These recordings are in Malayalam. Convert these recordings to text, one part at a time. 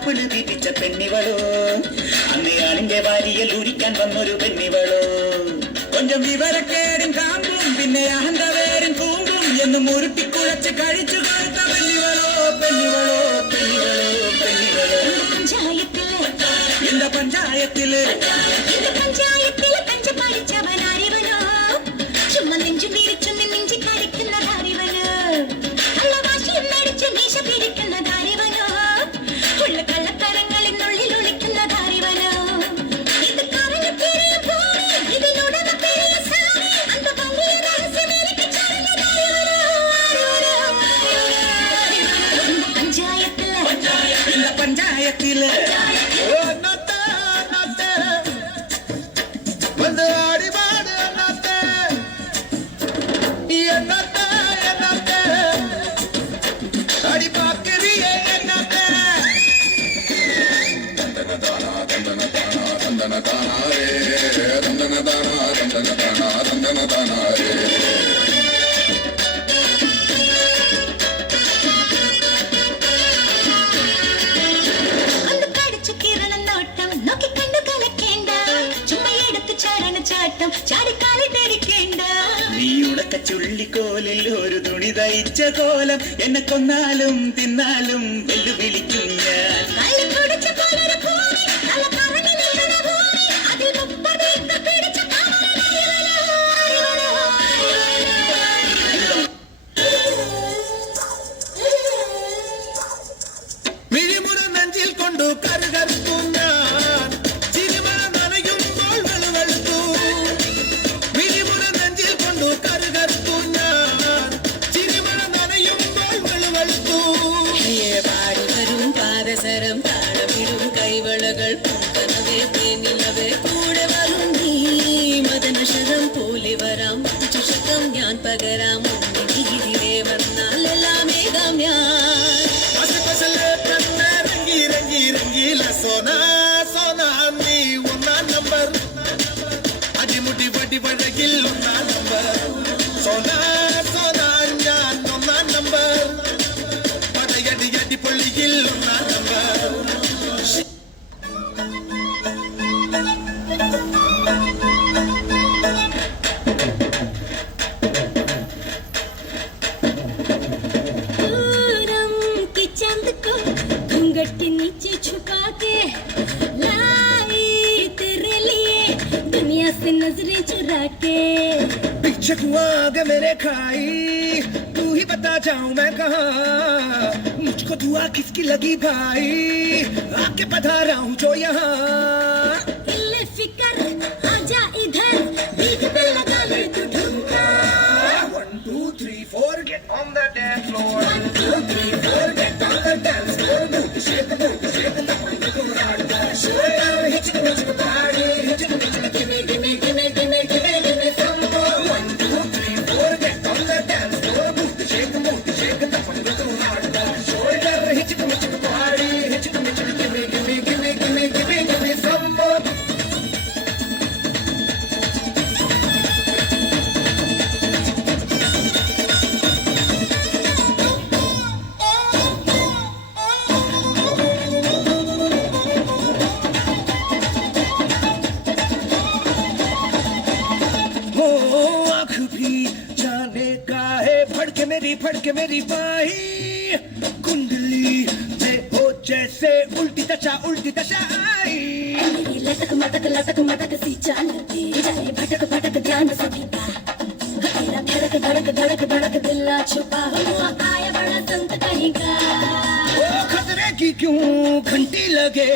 ആപ്പിള് തീറ്റിച്ച പെണ്ണിവളോ അന്നയാളിന്റെ വാരിയൽ ഉരിക്കാൻ വന്നൊരു പെണ്ണിവളോ കൊഞ്ചം വിവരക്കേടും കാമ്പും പിന്നെ അഹന്തവേരും കൂമ്പും എന്നും ഉരുട്ടിക്കുഴച്ച് കഴിച്ചു കൊടുത്ത പെണ്ണിവളോ പെണ്ണിവളോ പെണ്ണിവളോ പെണ്ണിവളോ പഞ്ചായത്തില് പഞ്ച പഠിച്ചവനാരിവനോ ചുമ്മാ നെഞ്ചു വീരിച്ചു നെഞ്ചി കളിക്കുന്നതാരിവനോ അല്ല വാശിയും നടിച്ചു മീശ പിരിക്കുന്നതാരിവനോ ഉള്ള കള്ളത്തരങ്ങളിനുള്ളിൽ ഒളിക്കുന്നതാരിവനോ ഇത് കറങ്ങി പെരിയ ഭൂമി ഇതിനുടമ പെരിയ സാമി അന്ത ഭംഗിയ രഹസ്യം എനിക്ക് ചൊല്ലുന്നതാരിവനോ പഞ്ചായത്തില് ചുള്ളിക്കോലിൽ ഒരു തുണി തയ്ച്ച കോലം എന്നെ കൊന്നാലും തിന്നാലും വെല്ലുവിളിക്കും ഞാൻ മിഴിമുന നെഞ്ചിൽ കൊണ്ടു കരുകരുത്തു പാദസരം താളമിടും കൈവളകൾ പൂക്കനവേ തേനിലവേ കൂടെ വരും നീ മദനശരം പോലെ വരാം ചുഷകം ഞാൻ പകരാം ഒന്നിതിരെ വന്നാലെല്ലാം ഏകാം ഞാൻ രംഗീല സോനാ സോനാ നീ ഒന്നാം നമ്പർ അടിമുടി വടി വഴകിൽ ഒന്നാം നമ്പർ സോനാ സോനാ ഞാൻ ഒന്നാം നമ്പർ പടയടി പൊള്ളിയിൽ ഒന്നാം നമ്പർ घूंघट नीचे छुपा के लाई तेरे लिए दुनिया से नजरें चुरा के पीछे तू आगे मेरे खाई तू ही बता जाऊं मैं कहाँ मुझको दुआ किसकी लगी भाई आके पधारा हूँ जो यहाँ इल्ले फिकर आजा इधर बीच पे लगा ले तू ठुमका 1 2 3 4 get on the dance floor 1 2 3 4 get on the dance floor shake the hit the party hit the give me some more 1 2 3 4 get on the dance floor shake the shoulder hit the party hit the give me some more Phadke मेरी बाही कुंडली से हो जैसे उल्टी दशा आई मेरी लटक सी चालती जाए भटक ध्यान सभी का तेरा धड़क दिल ना छुपा हुआ आया बड़ा संत कहीं का ओ खतरे की क्यों घंटी लगे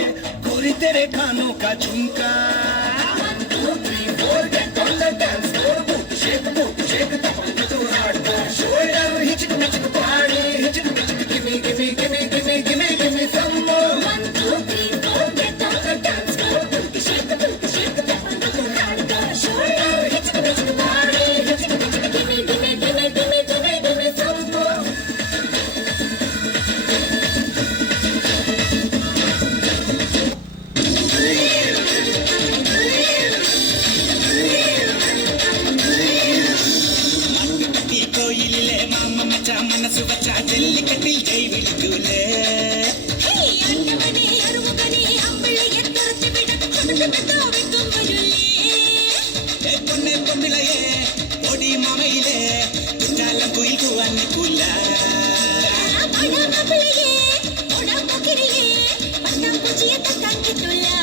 गोरी तेरे कानों का झुमका 1 2 3 4 get on the dance floor shake the shoulder hit the party hit the give me some more 1 2 3 4 get on the dance floor shake the shoulder hit the party hit the give me some more பொண்ணே பொம்பிளையே ஓடி மாமையிலே குற்றாலம் குயில் கூவான்னு கூலா பூச்சியை தக்காக்கி துள்ளா